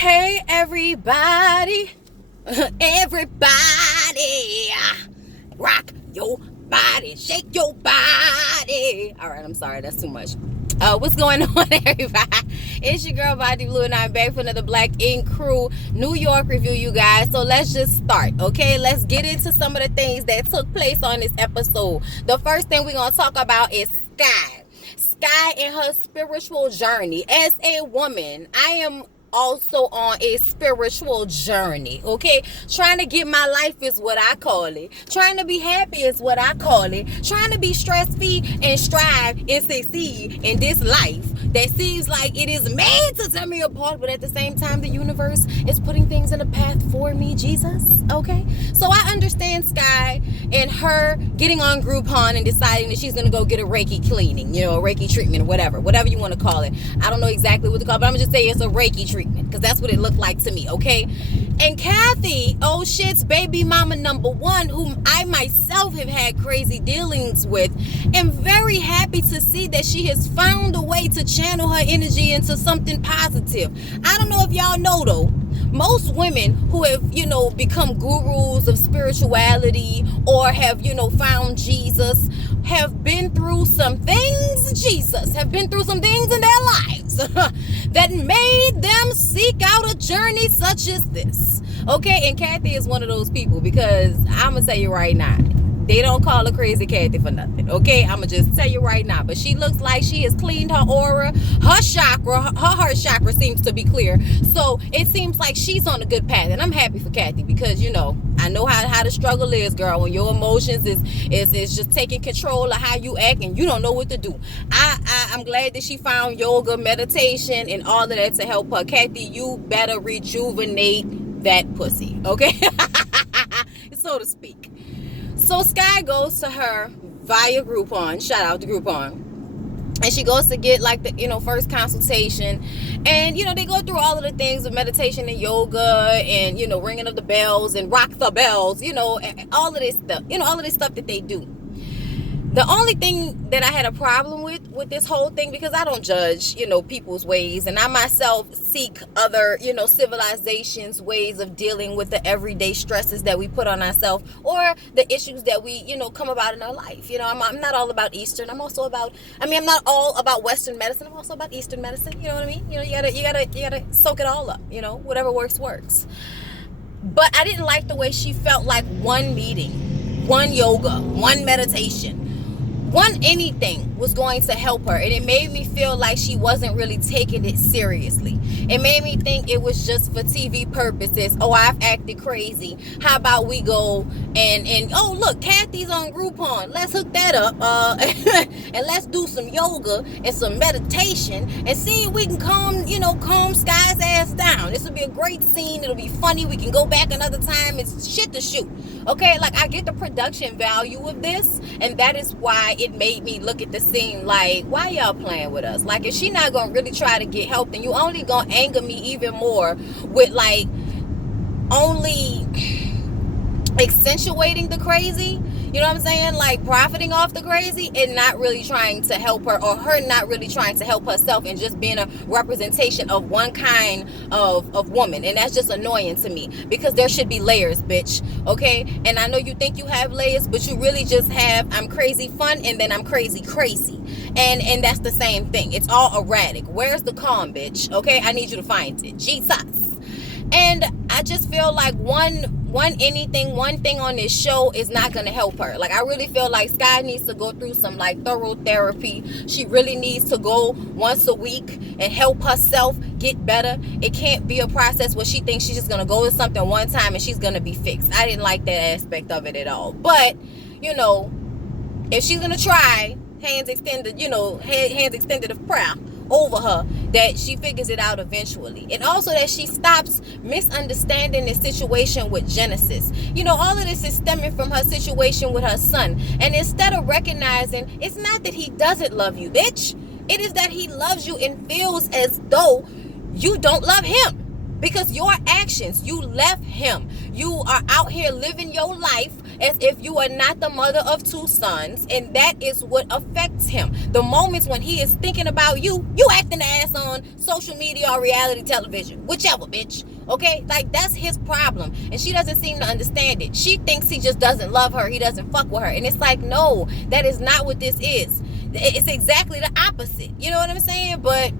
Hey everybody, everybody, rock your body, shake your body. All right, I'm sorry, that's too much. What's going on, everybody? It's your girl Body Blue, and I'm back for another Black Ink Crew New York review, you guys. So let's just start, okay? Let's get into some of the things that took place on this episode. The first thing we're gonna talk about is Sky. Sky and her spiritual journey. As a woman, I am also on a spiritual journey, okay? Trying to get my life is what I call it. Trying to be happy is what I call it. Trying to be stress-free and strive and succeed in this life that seems like it is made to tear me apart, but at the same time the universe is putting things in a path for me, Jesus, okay? So I understand Sky and her getting on Groupon and deciding that she's gonna go get a Reiki cleaning, a Reiki treatment or whatever you want to call it. I don't know exactly what to call it, but I'm gonna just say it's a Reiki treatment, because that's what it looked like to me, okay? And Kathy, oh shit's baby mama number one, whom I myself have had crazy dealings with, am very happy to see that she has found a way to channel her energy into something positive. I don't know if y'all know though, most women who have, become gurus of spirituality or have, found Jesus, have been through some things, have been through some things in their lives that made them seek out a journey such as this. Okay, and Kathy is one of those people, because I'm going to tell you right now, they don't call her Crazy Kathy for nothing, okay? I'm going to just tell you right now. But she looks like she has cleaned her aura, her chakra, her heart chakra seems to be clear. So it seems like she's on a good path. And I'm happy for Kathy because, I know how the struggle is, girl. When your emotions is just taking control of how you act and you don't know what to do. I'm glad that she found yoga, meditation, and all of that to help her. Kathy, you better rejuvenate that pussy, okay? So to speak. So Sky goes to her via Groupon. Shout out to Groupon. And she goes to get like the, first consultation. And, they go through all of the things of meditation and yoga and, ringing of the bells and rock the bells, all of this stuff, all of this stuff that they do. The only thing that I had a problem with this whole thing, because I don't judge, people's ways, and I myself seek other, civilizations' ways of dealing with the everyday stresses that we put on ourselves or the issues that we, come about in our life. I'm not all about Eastern. I'm not all about Western medicine. I'm also about Eastern medicine. You know what I mean? You gotta soak it all up. Whatever works. But I didn't like the way she felt like one meeting, one yoga, one meditation, one anything was going to help her, and it made me feel like she wasn't really taking it seriously. It made me think it was just for TV purposes. Oh, I've acted crazy. How about we go and oh look, Kathy's on Groupon. Let's hook that up and let's do some yoga and some meditation and see if we can calm Sky's ass down. This will be a great scene. It'll be funny. We can go back another time. It's shit to shoot. Okay, like I get the production value of this, and that is why it made me look at the scene like, why y'all playing with us? Like, if she not gonna really try to get help, then you only gonna anger me even more with like only accentuating the crazy, you know what I'm saying? Like profiting off the crazy and not really trying to help her, or her not really trying to help herself and just being a representation of one kind of woman. And that's just annoying to me, because there should be layers, bitch, okay? And I know you think you have layers, but you really just have I'm crazy fun and then I'm crazy. And that's the same thing. It's all erratic. Where's the calm, bitch? Okay, I need you to find it. Jesus. And I just feel like one thing on this show is not going to help her. Like, I really feel like Sky needs to go through some like thorough therapy. She really needs to go once a week and help herself get better. It can't be a process where she thinks she's just going to go to something one time and she's going to be fixed. I didn't like that aspect of it at all. But, if she's going to try, hands extended of prayer over her, that she figures it out eventually. And also that she stops misunderstanding the situation with Genesis. All of this is stemming from her situation with her son. And instead of recognizing, it's not that he doesn't love you, bitch. It is that he loves you and feels as though you don't love him. Because your actions, you left him. You are out here living your life, as if you are not the mother of two sons, and that is what affects him. The moments when he is thinking about you, you acting ass on social media or reality television, whichever, bitch. Okay, like that's his problem, and she doesn't seem to understand it. She thinks he just doesn't love her, he doesn't fuck with her, and it's like, no, that is not what this is. It's exactly the opposite. You know what I'm saying? But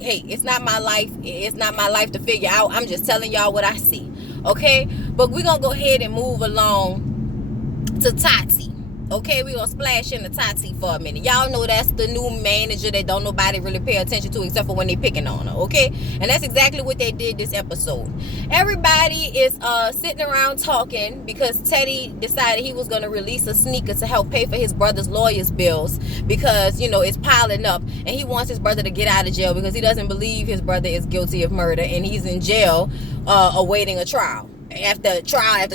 hey, it's not my life. It's not my life to figure out. I'm just telling y'all what I see. Okay, but we're gonna go ahead and move along to Tati. Okay, we're gonna splash into Tati for a minute. Y'all know that's the new manager that don't nobody really pay attention to except for when they picking on her. Okay, and that's exactly what they did this episode. Everybody is sitting around talking because Teddy decided he was gonna release a sneaker to help pay for his brother's lawyer's bills, because you know it's piling up, and he wants his brother to get out of jail because he doesn't believe his brother is guilty of murder, and he's in jail awaiting a trial. After trial,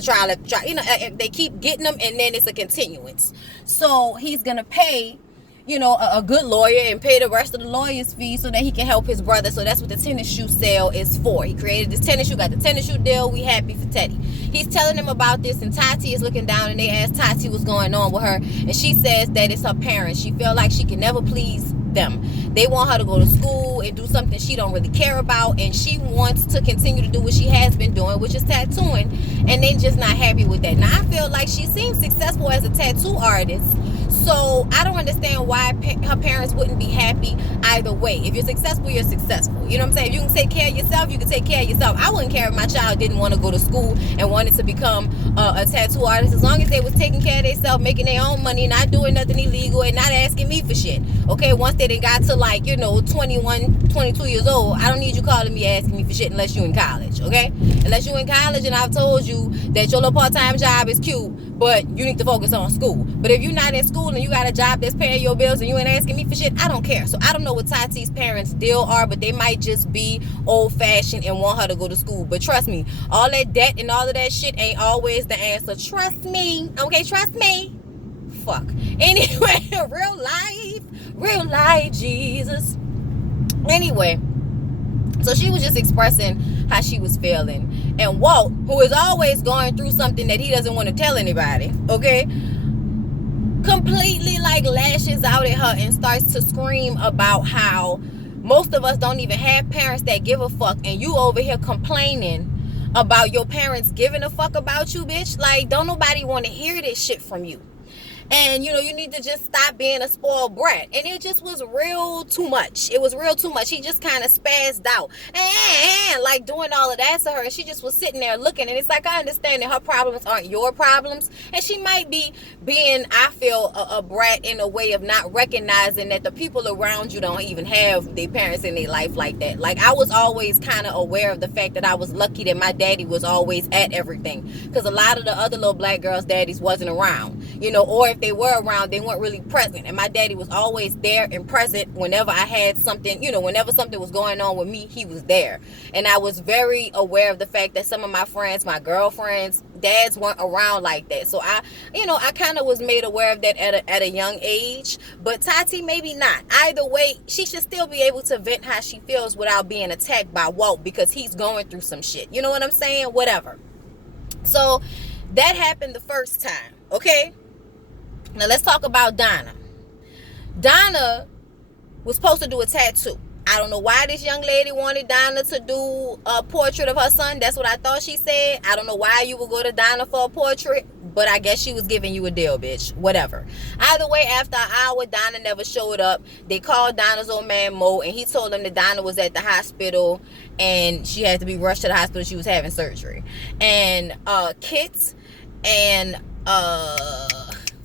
you know, they keep getting them, and then it's a continuance. So he's gonna pay, you know, a good lawyer and pay the rest of the lawyer's fee so that he can help his brother. So that's what the tennis shoe sale is for. He created this tennis shoe, got the tennis shoe deal. We happy for Teddy. He's telling them about this, and Tati is looking down, and they ask Tati what's going on with her, and she says that it's her parents. She feel like she can never please them. They want her to go to school and do something she don't really care about, and she wants to continue to do what she has been doing, which is tattooing, and they just not happy with that. Now I feel like she seems successful as a tattoo artist, so I don't understand why her parents wouldn't be happy either way. If you're successful, you're successful. You know what I'm saying? If you can take care of yourself, you can take care of yourself. I wouldn't care if my child didn't want to go to school and wanted to become a tattoo artist, as long as they was taking care of themselves, making their own money, not doing nothing illegal, and not asking me for shit. Okay, once they done got to, like, you know, 21, 22 years old, I don't need you calling me asking me for shit unless you in college, okay? Unless you in college and I've told you that your little part-time job is cute, but you need to focus on school. But if you're not in school and you got a job that's paying your bills and you ain't asking me for shit, I don't care. So I don't know what Tati's parents' deal are, but they might just be old-fashioned and want her to go to school. But trust me, all that debt and all of that shit ain't always the answer. Trust me, okay? Trust me. Fuck. Anyway, real life Jesus. Anyway, so she was just expressing how she was feeling, and Walt, who is always going through something that he doesn't want to tell anybody, okay, completely like lashes out at her and starts to scream about how most of us don't even have parents that give a fuck, and you over here complaining about your parents giving a fuck about you, bitch. Like, don't nobody want to hear this shit from you. And, you know, you need to just stop being a spoiled brat. And it just was real too much. It was real too much. He just kind of spazzed out. And like doing all of that to her. And she just was sitting there looking. And it's like, I understand that her problems aren't your problems. And she might be being, I feel, a brat in a way of not recognizing that the people around you don't even have their parents in their life like that. Like, I was always kind of aware of the fact that I was lucky that my daddy was always at everything. Because a lot of the other little black girls' daddies wasn't around. You know, or if they were around, they weren't really present. And my daddy was always there and present whenever I had something, you know, whenever something was going on with me, he was there. And I was very aware of the fact that some of my friends, my girlfriends, dads weren't around like that. So I kind of was made aware of that at a young age. But Tati, maybe not. Either way, she should still be able to vent how she feels without being attacked by Walt, because he's going through some shit. You know what I'm saying? Whatever. So that happened the first time. Okay? Now let's talk about Donna. Donna was supposed to do a tattoo. I don't know why this young lady wanted Donna to do a portrait of her son. That's what I thought she said. I don't know why you would go to Donna for a portrait, but I guess she was giving you a deal, bitch. Whatever. Either way, after an hour, Donna never showed up. They called Donna's old man Mo, and he told them that Donna was at the hospital and she had to be rushed to the hospital. She was having surgery. And Kit and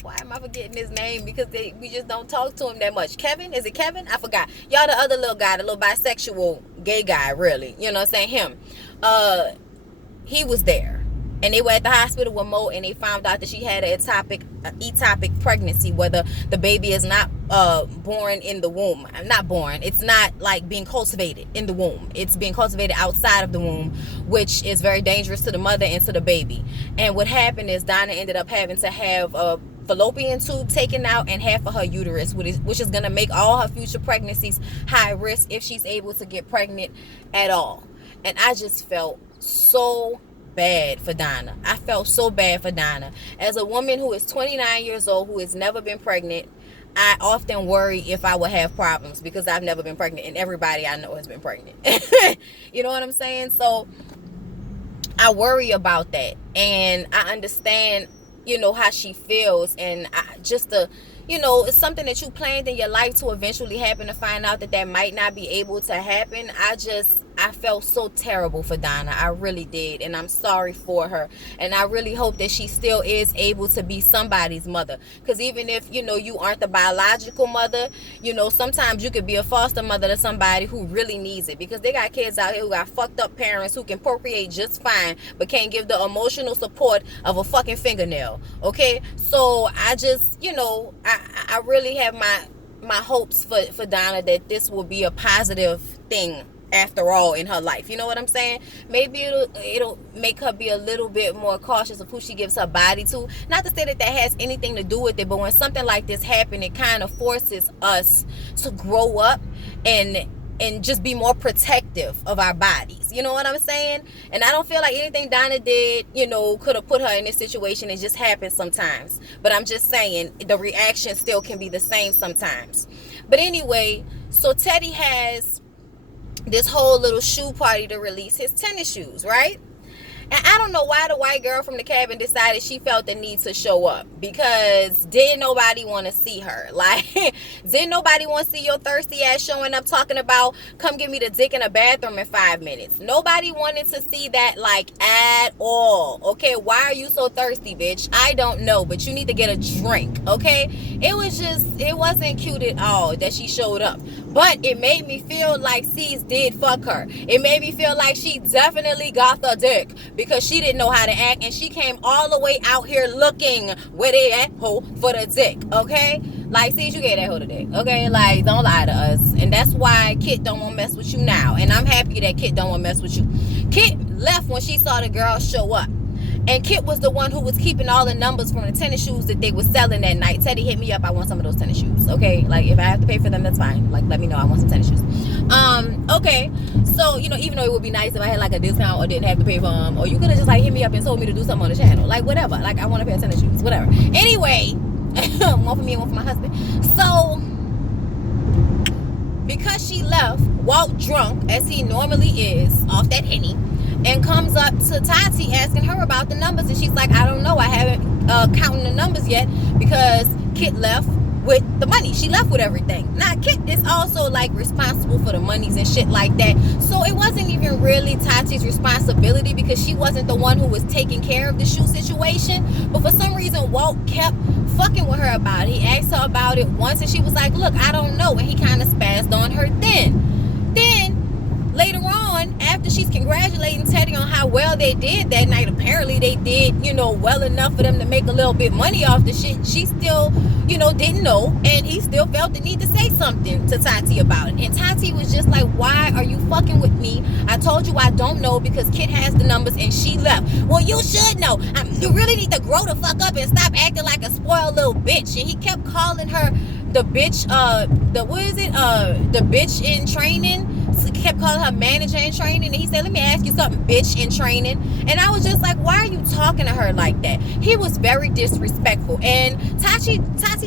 why am I forgetting his name? Because we just don't talk to him that much. Kevin? Is it Kevin? I forgot. Y'all, the other little guy, the little bisexual gay guy, really. You know what I'm saying? Him. He was there. And they were at the hospital with Mo, and they found out that she had an ectopic pregnancy, whether the baby is not born in the womb. Not born. It's not like being cultivated in the womb. It's being cultivated outside of the womb, which is very dangerous to the mother and to the baby. And what happened is Donna ended up having to have a fallopian tube taken out and half of her uterus, which is going to make all her future pregnancies high risk if she's able to get pregnant at all. And I just felt so bad for Donna. I felt so bad for Donna. As a woman who is 29 years old, who has never been pregnant, I often worry if I would have problems because I've never been pregnant, and everybody I know has been pregnant. You know what I'm saying? So I worry about that, and I understand, how she feels, and it's something that you planned in your life to eventually happen, to find out that might not be able to happen. I felt so terrible for Donna. I really did. And I'm sorry for her. And I really hope that she still is able to be somebody's mother. Because even if, you aren't the biological mother, sometimes you could be a foster mother to somebody who really needs it. Because they got kids out here who got fucked up parents who can procreate just fine, but can't give the emotional support of a fucking fingernail. Okay? So I just, I really have my hopes for Donna that this will be a positive thing after all in her life. You know what I'm saying? Maybe it'll make her be a little bit more cautious of who she gives her body to. Not to say that has anything to do with it, but when something like this happens, it kind of forces us to grow up and just be more protective of our bodies. You know what I'm saying? And I don't feel like anything Donna did, could have put her in this situation. It just happens sometimes. But I'm just saying the reaction still can be the same sometimes. But anyway, so Teddy has this whole little shoe party to release his tennis shoes, right? And I don't know why the white girl from the cabin decided she felt the need to show up, because didn't nobody want to see her. Like, didn't nobody want to see your thirsty ass showing up talking about, come give me the dick in a bathroom in 5 minutes. Nobody wanted to see that, like, at all. Okay, why are you so thirsty, bitch? I don't know, but you need to get a drink, okay? It wasn't cute at all that she showed up. But it made me feel like C's did fuck her. It made me feel like she definitely got the dick, because she didn't know how to act, and she came all the way out here looking where they at hoe for the dick, okay? Like, C's, you gave that hoe the dick, okay? Like, don't lie to us. And that's why Kit don't want to mess with you now. And I'm happy that Kit don't want to mess with you. Kit left when she saw the girl show up. And Kit was the one who was keeping all the numbers from the tennis shoes that they were selling that night. Teddy, hit me up. I want some of those tennis shoes. Okay? Like, if I have to pay for them, that's fine. Like, let me know. I want some tennis shoes. Okay. So, even though it would be nice if I had, like, a discount or didn't have to pay for them. Or you could have just, like, hit me up and told me to do something on the channel. Like, whatever. Like, I want a pair of tennis shoes. Whatever. Anyway. One for me and one for my husband. So, because she left, Walt drunk, as he normally is, off that Henny, and comes up to Tati asking her about the numbers, and she's like, I don't know, I haven't counted the numbers yet, because Kit left with the money. She left with everything. Now Kit is also like responsible for the monies and shit like that, so it wasn't even really Tati's responsibility, because she wasn't the one who was taking care of the shoe situation. But for some reason Walt kept fucking with her about it. He asked her about it once, and she was like, look, I don't know, and he kind of spazzed on her. Then later on, after she's congratulating Teddy on how well they did that night, apparently they did, well enough for them to make a little bit money off the shit, she still, didn't know, and he still felt the need to say something to Tati about it. And Tati was just like, why are you fucking with me? I told you I don't know, because Kit has the numbers and she left. Well, you should know. You really need to grow the fuck up and stop acting like a spoiled little bitch. And he kept calling her the bitch, the bitch in training. He kept calling her manager in training, and he said, let me ask you something, bitch in training. And I was just like, why are you talking to her like that? He was very disrespectful, and Tati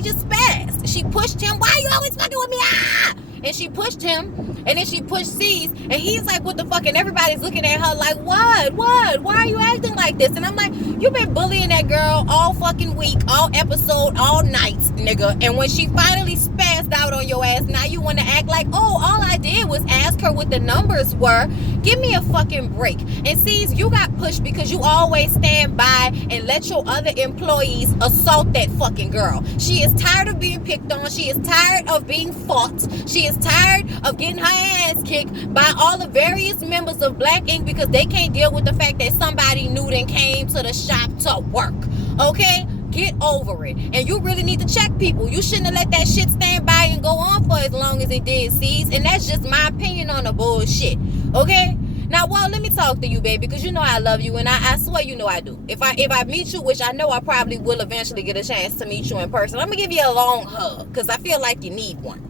just spazzed. She pushed him. Why are you always fucking with me? Ah! And she pushed him, and then she pushed C's, and he's like, what the fuck? And everybody's looking at her like, what? Why are you acting like this? And I'm like, you've been bullying that girl all fucking week, all episode, all night, nigga. And when she finally spazzed out on your ass, now you want to act like, oh, all I did was ask her what the numbers were. Give me a fucking break. And C's, you got pushed because you always stand by and let your other employees assault that fucking girl. She is tired of being picked on. She is tired of being fought. She is tired of getting her ass kicked by all the various members of Black Ink, because they can't deal with the fact that somebody new then came to the shop to work. Okay? Get over it. And you really need to check people. You shouldn't have let that shit stand by and go on for as long as it did, C's. And that's just my opinion on the bullshit. Okay? Now, well, let me talk to you, baby, because you know I love you, and I swear you know I do. If I meet you, which I know I probably will eventually get a chance to meet you in person, I'm going to give you a long hug, because I feel like you need one.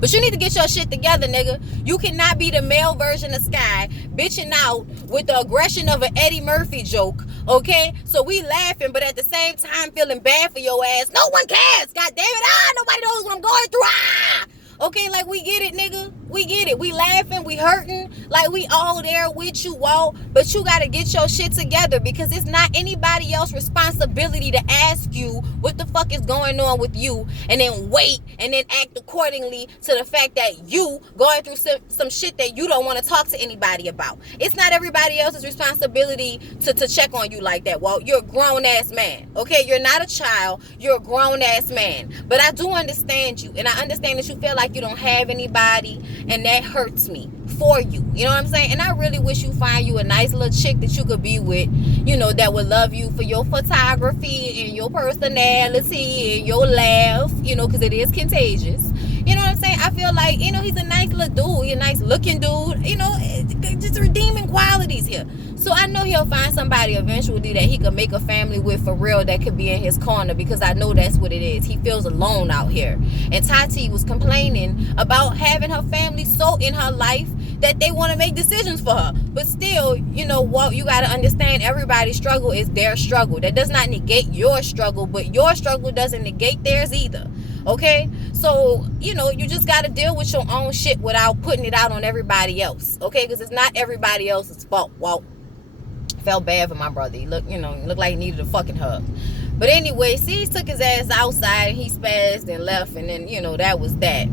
But you need to get your shit together, nigga. You cannot be the male version of Sky bitching out with the aggression of an Eddie Murphy joke, okay? So we laughing, but at the same time feeling bad for your ass. No one cares. God damn it. Nobody knows what I'm going through. Okay, like, we get it, nigga. We get it. We laughing, we hurting, like, we all there with you, Walt. But you gotta get your shit together, because it's not anybody else's responsibility to ask you what the fuck is going on with you, and then wait and then act accordingly to the fact that you going through some shit that you don't want to talk to anybody about. It's not everybody else's responsibility to check on you like that, Walt. You're a grown-ass man, okay? You're not a child. You're a grown-ass man. But I do understand you, and I understand that you feel like you don't have anybody, and that hurts me for you. You know what I'm saying? And I really wish you find you a nice little chick that you could be with, you know, that would love you for your photography and your personality and your laugh, you know, because it is contagious. You know what I'm saying? I feel like, you know, he's a nice little dude. He's a nice looking dude. You know, just redeeming qualities here. So I know he'll find somebody eventually that he could make a family with for real, that could be in his corner, because I know that's what it is. He feels alone out here. And Tati was complaining about having her family so in her life that they want to make decisions for her. But still, you know what, you got to understand, everybody's struggle is their struggle. That does not negate your struggle, but your struggle doesn't negate theirs either. Okay? So, you know, you just got to deal with your own shit without putting it out on everybody else. Okay? Because it's not everybody else's fault. Well, felt bad for my brother. He looked, you know, looked like he needed a fucking hug. But anyway, see, he took his ass outside and he spazzed and left, and then, you know, that was that.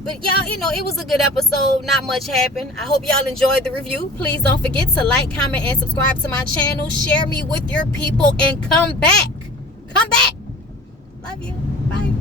But y'all, you know, it was a good episode. Not much happened. I hope y'all enjoyed the review. Please don't forget to like, comment, and subscribe to my channel. Share me with your people and come back. Come back. Love you. Bye.